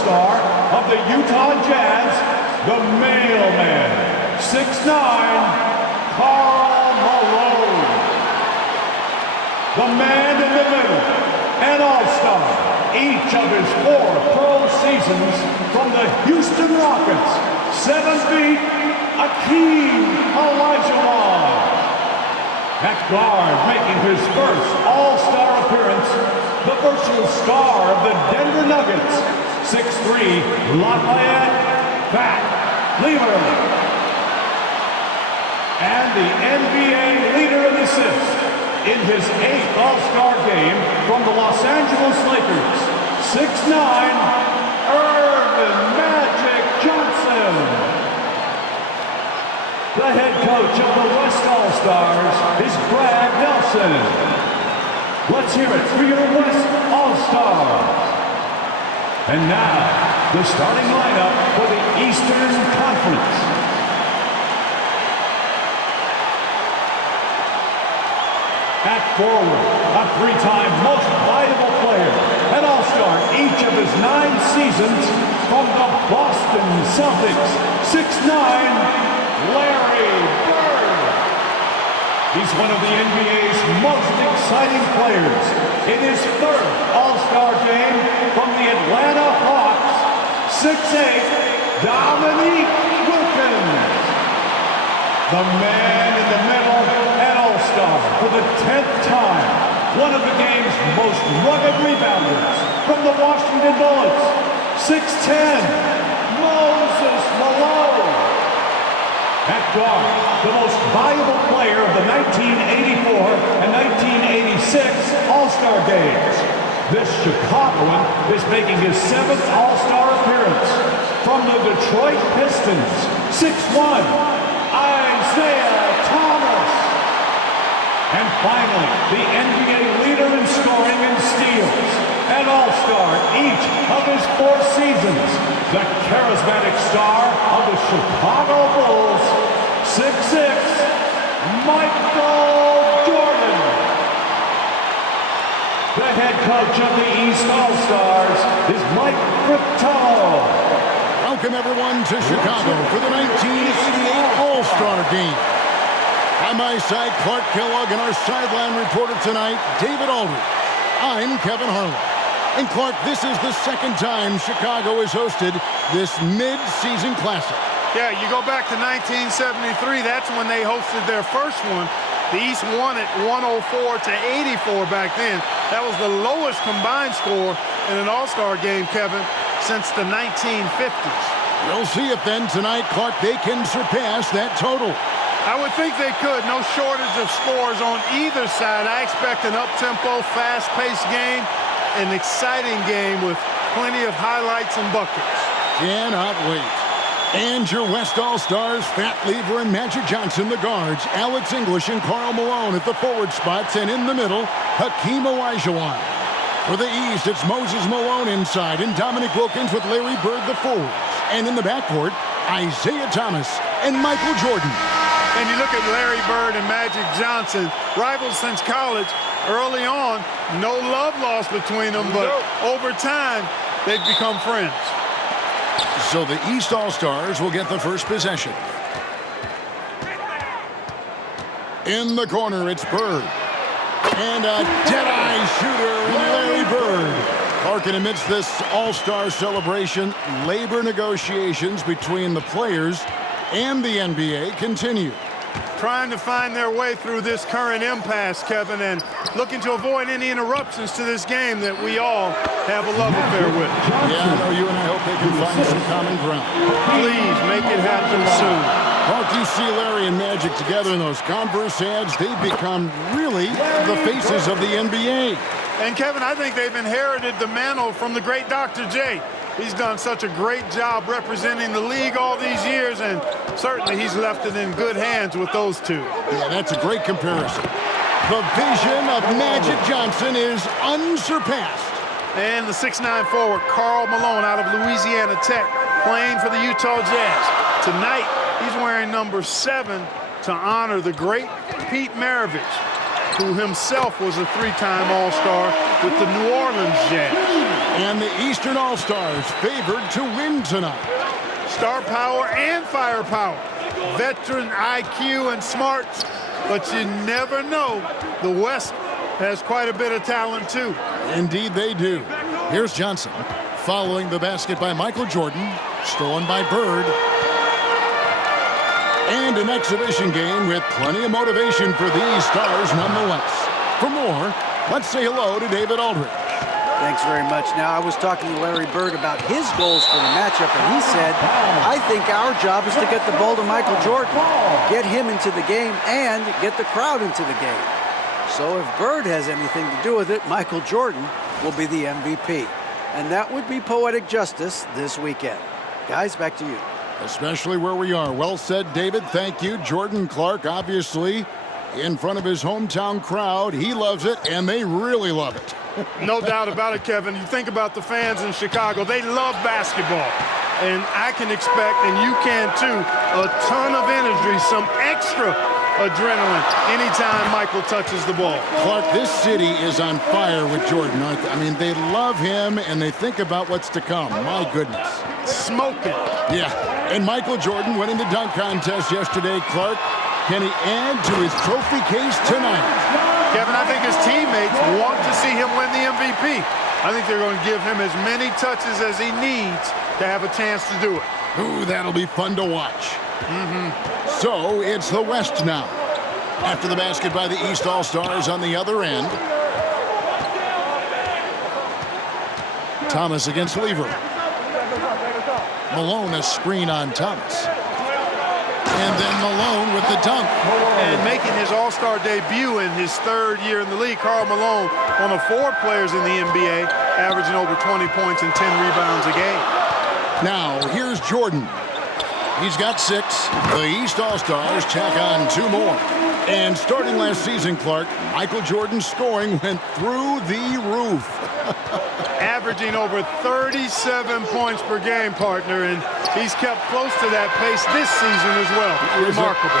superstar of the Utah Jazz, the mailman, 6'9", Karl Malone. The man in the middle, an all-star, each of his 4 pro seasons from the Houston Rockets, 7 feet, Hakeem Olajuwon. At guard, making his first all-star appearance, the versatile star of the Denver Nuggets, 6'3", Lafayette Fat Lemur. And the NBA leader in assists in his 8th all-star game from the Los Angeles Lakers, 6'9", Earvin Magic Johnson. The head coach of the West All-Stars is Brad Nelson. Let's hear it for your West All-Stars. And now, the starting lineup for the Eastern Conference. At forward, a 3-time most valuable player, an all-star each of his 9 seasons from the Boston Celtics, 6'9", Larry Bird. He's one of the NBA's most exciting players in his 3rd all-star game from the Atlanta Hawks, 6'8", Dominique Wilkins. The man in the middle, an all-star for the 10th time, one of the game's most rugged rebounders from the Washington Bullets, 6'10", Moses Malone. At guard, the most valuable player of the 1984 and 1986 All-Star Games. This Chicagoan is making his 7th All-Star appearance from the Detroit Pistons, 6'1", Isaiah Thomas. And finally, the NBA leader in scoring and steals, an all-star each of his 4 seasons, the charismatic star of the Chicago Bulls, 6'6", Michael Jordan. The head coach of the East All-Stars is Mike Fratello. Welcome everyone to Chicago for the 1988 All-Star Game. On my side, Clark Kellogg, and our sideline reporter tonight, David Aldridge. I'm Kevin Harlan. And Clark, this is the 2nd time Chicago has hosted this mid-season classic. Yeah, you go back to 1973, that's when they hosted their first one. The East won it 104 to 84 back then. That was the lowest combined score in an All-Star game, Kevin, since the 1950s. We'll see if then tonight, Clark, they can surpass that total. I would think they could. No shortage of scores on either side. I expect an up-tempo, fast-paced game, an exciting game with plenty of highlights and buckets. Cannot wait. And your West All-Stars, Fat Lever and Magic Johnson, the guards, Alex English and Karl Malone at the forward spots, and in the middle, Hakeem Olajuwon. For the East, it's Moses Malone inside and Dominique Wilkins with Larry Bird the forwards. And in the backcourt, Isaiah Thomas and Michael Jordan. And you look at Larry Bird and Magic Johnson, rivals since college. Early on, no love lost between them, but over time, they've become friends. So the East All-Stars will get the first possession. In the corner, it's Bird. And a dead-eye shooter in Larry Bird. Clark, amidst this All-Star celebration, labor negotiations between the players and the NBA continue. Trying to find their way through this current impasse, Kevin, and looking to avoid any interruptions to this game that we all have a love affair with. Yeah, I know you and I hope they can find some common ground. Please make it happen soon. Clark, you see Larry and Magic together in those Converse ads. They've become really the faces of the NBA. And Kevin, I think they've inherited the mantle from the great Dr. J. He's done such a great job representing the league all these years, and certainly he's left it in good hands with those two. Yeah, that's a great comparison. The vision of Magic Johnson is unsurpassed. And the 6'9" forward, Karl Malone out of Louisiana Tech, playing for the Utah Jazz. Tonight, he's wearing number 7 to honor the great Pete Maravich. who himself was a three-time All-Star with the New Orleans Jazz. And the Eastern All-Stars favored to win tonight. Star power and firepower. Veteran IQ and smarts. But you never know. The West has quite a bit of talent, too. Indeed they do. Here's Johnson. Following the basket by Michael Jordan. Stolen by Bird. And an exhibition game with plenty of motivation for these stars nonetheless. For more, let's say hello to David Aldridge. Thanks very much. Now, I was talking to Larry Bird about his goals for the matchup, and he said, I think our job is to get the ball to Michael Jordan, get him into the game, and get the crowd into the game. So if Bird has anything to do with it, Michael Jordan will be the MVP. And that would be poetic justice this weekend. Guys, back to you. Especially where we are. Well said, David. Thank you. Jordan Clark, obviously, in front of his hometown crowd. He loves it, and they really love it. No doubt about it, Kevin. You think about the fans in Chicago. They love basketball. And I can expect, and you can too, a ton of energy, some extra adrenaline anytime Michael touches the ball. Clark, this city is on fire with Jordan, aren't they? I mean, they love him, and they think about what's to come. My goodness. Smoking. Yeah, and Michael Jordan winning the dunk contest yesterday. Clark, can he add to his trophy case tonight? Kevin, I think his teammates want to see him win the MVP. I think they're going to give him as many touches as he needs to have a chance to do it. Ooh, that'll be fun to watch. So it's the West now. After the basket by the East All-Stars on the other end. Thomas against Lever. Malone a screen on Thomas. And then Malone with the dunk. And making his All-Star debut in his third year in the league, Karl Malone, one of 4 players in the NBA, averaging over 20 points and 10 rebounds a game. Now, here's Jordan. He's got 6. The East All-Stars tack on 2 more. And starting last season, Clark, Michael Jordan's scoring went through the roof. Averaging over 37 points per game, partner, and he's kept close to that pace this season as well. Remarkable.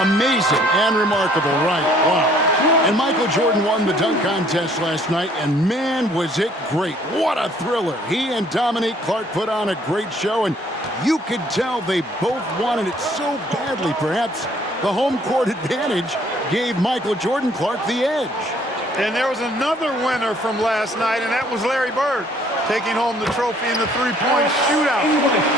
Amazing and remarkable, right. Wow. And Michael Jordan won the dunk contest last night, and man, was it great. What a thriller. He and Dominique Clark put on a great show, and you could tell they both wanted it so badly. Perhaps the home court advantage gave Michael Jordan Clark the edge. And there was another winner from last night, and that was Larry Bird, taking home the trophy in the three-point shootout.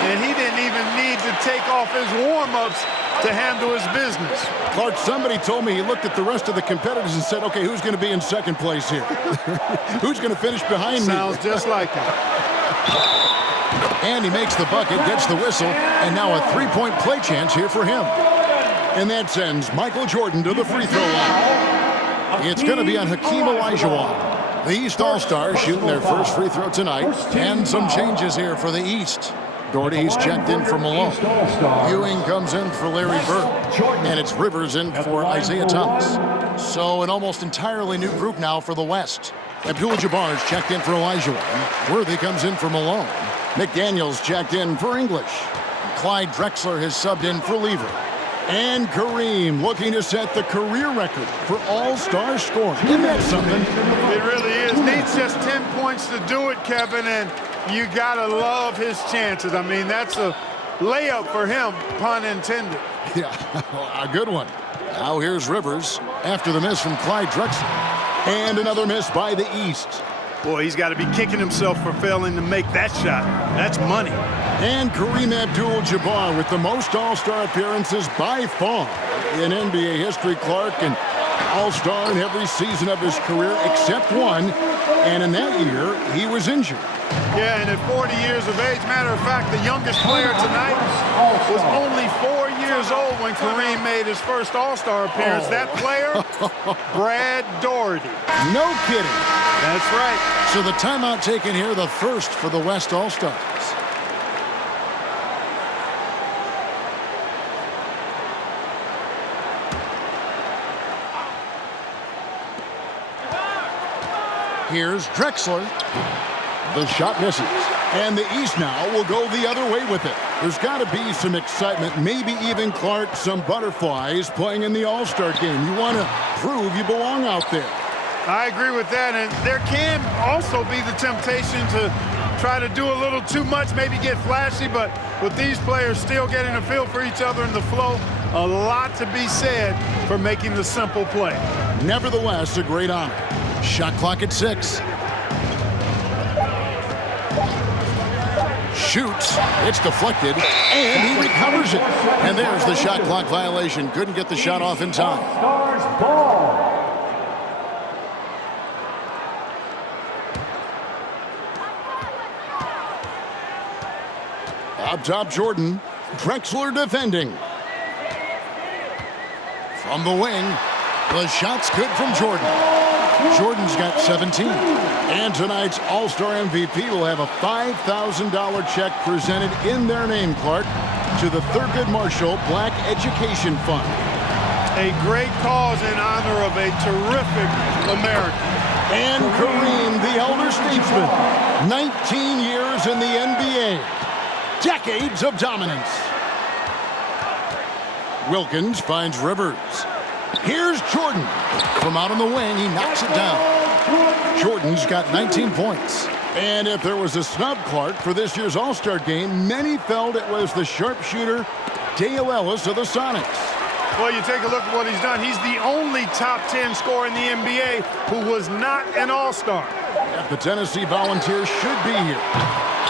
And he didn't even need to take off his warm-ups to handle his business. Clark, somebody told me he looked at the rest of the competitors and said, okay, who's going to be in second place here? Who's going to finish behind me? Sounds just like him. And he makes the bucket, gets the whistle, and now a three-point play chance here for him. And that sends Michael Jordan to the free throw line. It's going to be on Hakeem Olajuwon. The East All-Stars shooting their first free throw tonight. And some changes here for the East. Doherty's checked in for Malone. Ewing comes in for Larry Bird. And it's Rivers in for Isaiah Thomas. So an almost entirely new group now for the West. Abdul-Jabbar's checked in for Olajuwon. Worthy comes in for Malone. McDaniels checked in for English. Clyde Drexler has subbed in for Lever. And Kareem looking to set the career record for all-star scoring. Isn't that something? It really is. Needs just 10 points to do it, Kevin, and you got to love his chances. I mean, that's a layup for him, pun intended. Yeah, a good one. Now here's Rivers after the miss from Clyde Drexler. And another miss by the East. Boy, he's got to be kicking himself for failing to make that shot. That's money. And Kareem Abdul-Jabbar with the most all-star appearances by far in NBA history. Clark, an all-star in every season of his career except one. And in that year, he was injured. Yeah, and at 40 years of age, matter of fact, the youngest player tonight was only 4 years old when Kareem made his first all-star appearance. That player, Brad Daugherty. No kidding. That's right. So the timeout taken here, the first for the West All-Stars. Here's Drexler. The shot misses. And the East now will go the other way with it. There's got to be some excitement, maybe even, Clark, some butterflies playing in the All-Star game. You want to prove you belong out there. I agree with that, and there can also be the temptation to try to do a little too much, maybe get flashy, but with these players still getting a feel for each other in the flow, a lot to be said for making the simple play. Nevertheless, a great honor. Shot clock at 6. Shoots, it's deflected, and he recovers it. And there's the shot clock violation. Couldn't get the shot off in time. Stars ball. Up top, Jordan. Drexler defending. From the wing, the shot's good from Jordan. Jordan's got 17. And tonight's All-Star MVP will have a $5,000 check presented in their name, Clark, to the Thurgood Marshall Black Education Fund. A great cause in honor of a terrific American. And Kareem, the elder statesman, 19 years in the NBA. Decades of dominance. Wilkins finds Rivers. Here's Jordan. From out on the wing, he knocks it down. Jordan's got 19 points. And if there was a snub, Clark, for this year's All-Star game, many felt it was the sharpshooter Dale Ellis of the Sonics. Well, you take a look at what he's done. He's the only top 10 scorer in the NBA who was not an All-Star. The Tennessee Volunteers should be here.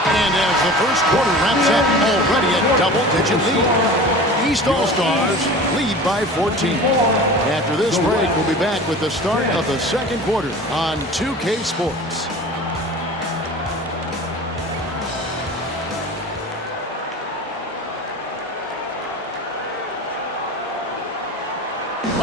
And as the first quarter wraps up, already a double-digit lead. East All-Stars lead by 14. After this break, we'll be back with the start of the second quarter on 2K Sports.